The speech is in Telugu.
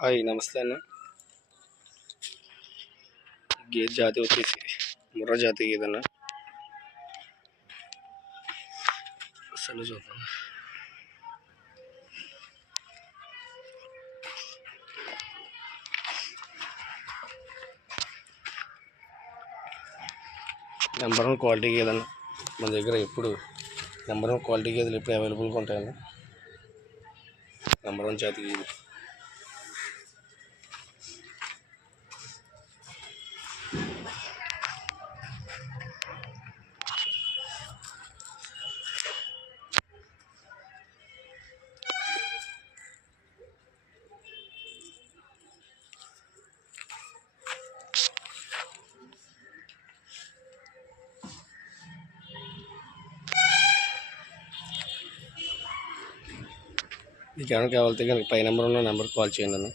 హాయ్ నమస్తే అన్న. గేదె జాతి వచ్చేసి ముర్రా జాతి గేదన్న. అసలు చూద్దాం. నెంబర్ 1 క్వాలిటీ గేదన్న. మన దగ్గర ఎప్పుడు నెంబర్ 1 క్వాలిటీ గేదెలు ఎప్పుడు అవైలబుల్గా ఉంటాయన్న. నెంబర్ 1 జాతి గేదె. మీకు ఏమైనా కావాలితే కనుక పై నెంబర్ ఉన్న నెంబర్కి కాల్ చేయండి అన్న.